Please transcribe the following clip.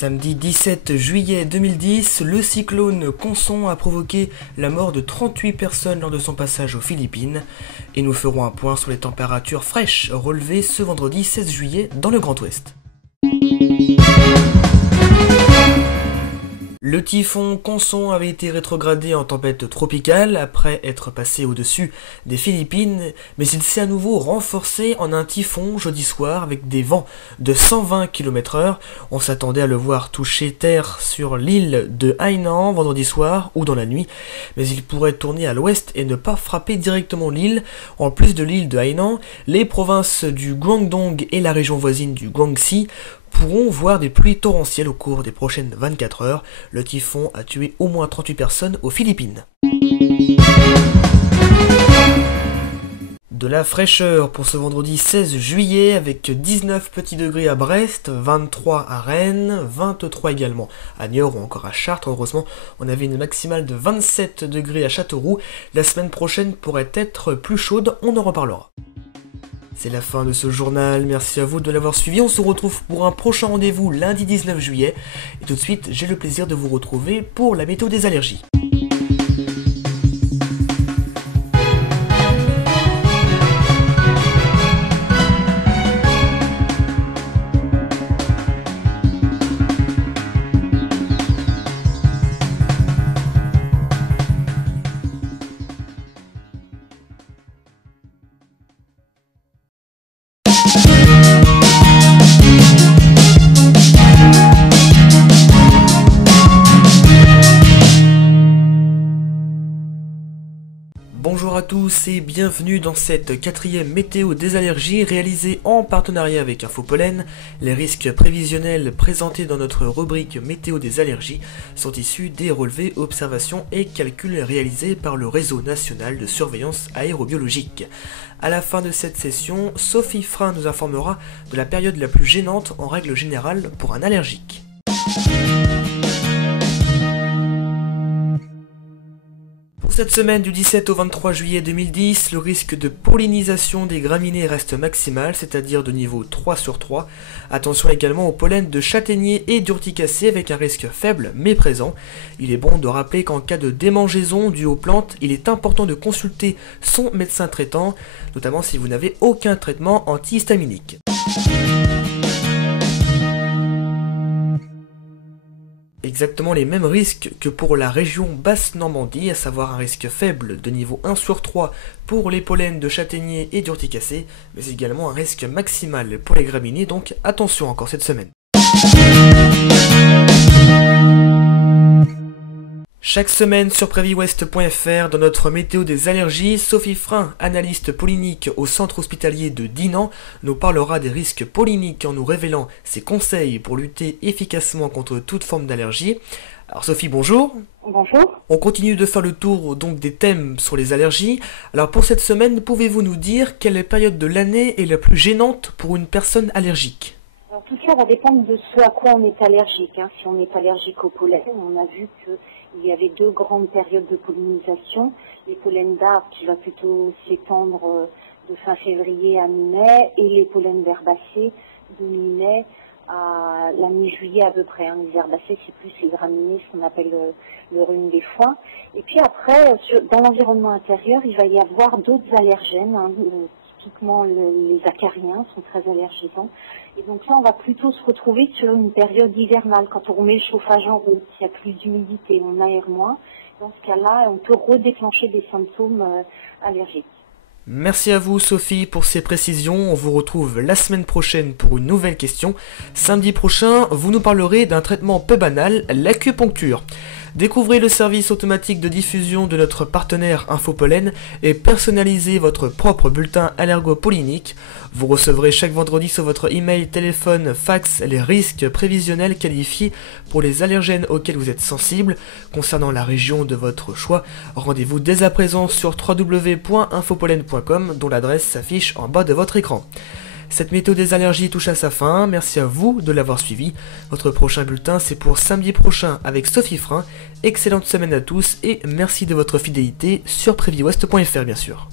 Samedi 17 juillet 2010, le cyclone Konsong a provoqué la mort de 38 personnes lors de son passage aux Philippines. Et nous ferons un point sur les températures fraîches relevées ce vendredi 16 juillet dans le Grand Ouest. Le typhon Konsong avait été rétrogradé en tempête tropicale après être passé au-dessus des Philippines, mais il s'est à nouveau renforcé en un typhon jeudi soir avec des vents de 120 km/h. On s'attendait à le voir toucher terre sur l'île de Hainan vendredi soir ou dans la nuit, mais il pourrait tourner à l'ouest et ne pas frapper directement l'île. En plus de l'île de Hainan, les provinces du Guangdong et la région voisine du Guangxi pourront voir des pluies torrentielles au cours des prochaines 24 heures. Le typhon a tué au moins 38 personnes aux Philippines. De la fraîcheur pour ce vendredi 16 juillet avec 19 petits degrés à Brest, 23 à Rennes, 23 également à Niort ou encore à Chartres. Heureusement, on avait une maximale de 27 degrés à Châteauroux. La semaine prochaine pourrait être plus chaude, on en reparlera. C'est la fin de ce journal, merci à vous de l'avoir suivi, on se retrouve pour un prochain rendez-vous lundi 19 juillet. Et tout de suite, j'ai le plaisir de vous retrouver pour la météo des allergies. Bonjour à tous et bienvenue dans cette quatrième météo des allergies réalisée en partenariat avec Infopollen. Les risques prévisionnels présentés dans notre rubrique météo des allergies sont issus des relevés, observations et calculs réalisés par le réseau national de surveillance aérobiologique. À la fin de cette session, Sophie Frein nous informera de la période la plus gênante en règle générale pour un allergique. Pour cette semaine du 17 au 23 juillet 2010, le risque de pollinisation des graminées reste maximal, c'est-à-dire de niveau 3 sur 3. Attention également au pollen de châtaignier et d'urticacée avec un risque faible mais présent. Il est bon de rappeler qu'en cas de démangeaison due aux plantes, il est important de consulter son médecin traitant, notamment si vous n'avez aucun traitement antihistaminique. Exactement les mêmes risques que pour la région Basse-Normandie, à savoir un risque faible de niveau 1 sur 3 pour les pollens de châtaignier et d'urticacée, mais également un risque maximal pour les graminées, donc attention encore cette semaine. Chaque semaine sur préviwest.fr, dans notre météo des allergies, Sophie Frein, analyste pollinique au centre hospitalier de Dinan, nous parlera des risques polliniques en nous révélant ses conseils pour lutter efficacement contre toute forme d'allergie. Alors Sophie, bonjour. Bonjour. On continue de faire le tour donc des thèmes sur les allergies. Alors pour cette semaine, pouvez-vous nous dire quelle période de l'année est la plus gênante pour une personne allergique ? Alors, tout ça va dépendre de ce à quoi on est allergique. Si on est allergique au pollen, on a vu qu'il y avait deux grandes périodes de pollinisation. Les pollens d'arbres qui va plutôt s'étendre de fin février à mi-mai et les pollens d'herbacées de mi-mai à la mi-juillet à peu près. Les herbacées, c'est plus les graminées, ce qu'on appelle le rhume des foins. Et puis après, dans l'environnement intérieur, il va y avoir d'autres allergènes. Typiquement, les acariens sont très allergisants. Et donc là, on va plutôt se retrouver sur une période hivernale. Quand on remet le chauffage en route, il y a plus d'humidité, on aère moins. Dans ce cas-là, on peut redéclencher des symptômes allergiques. Merci à vous Sophie pour ces précisions, on vous retrouve la semaine prochaine pour une nouvelle question. Samedi prochain, vous nous parlerez d'un traitement peu banal, l'acupuncture. Découvrez le service automatique de diffusion de notre partenaire Infopollen et personnalisez votre propre bulletin allergopollinique. Vous recevrez chaque vendredi sur votre email, téléphone, fax les risques prévisionnels qualifiés pour les allergènes auxquels vous êtes sensible. Concernant la région de votre choix, rendez-vous dès à présent sur www.infopollen.com dont l'adresse s'affiche en bas de votre écran. Cette météo des allergies touche à sa fin, merci à vous de l'avoir suivi. Votre prochain bulletin c'est pour samedi prochain avec Sophie Frein. Excellente semaine à tous et merci de votre fidélité sur préviwest.fr bien sûr.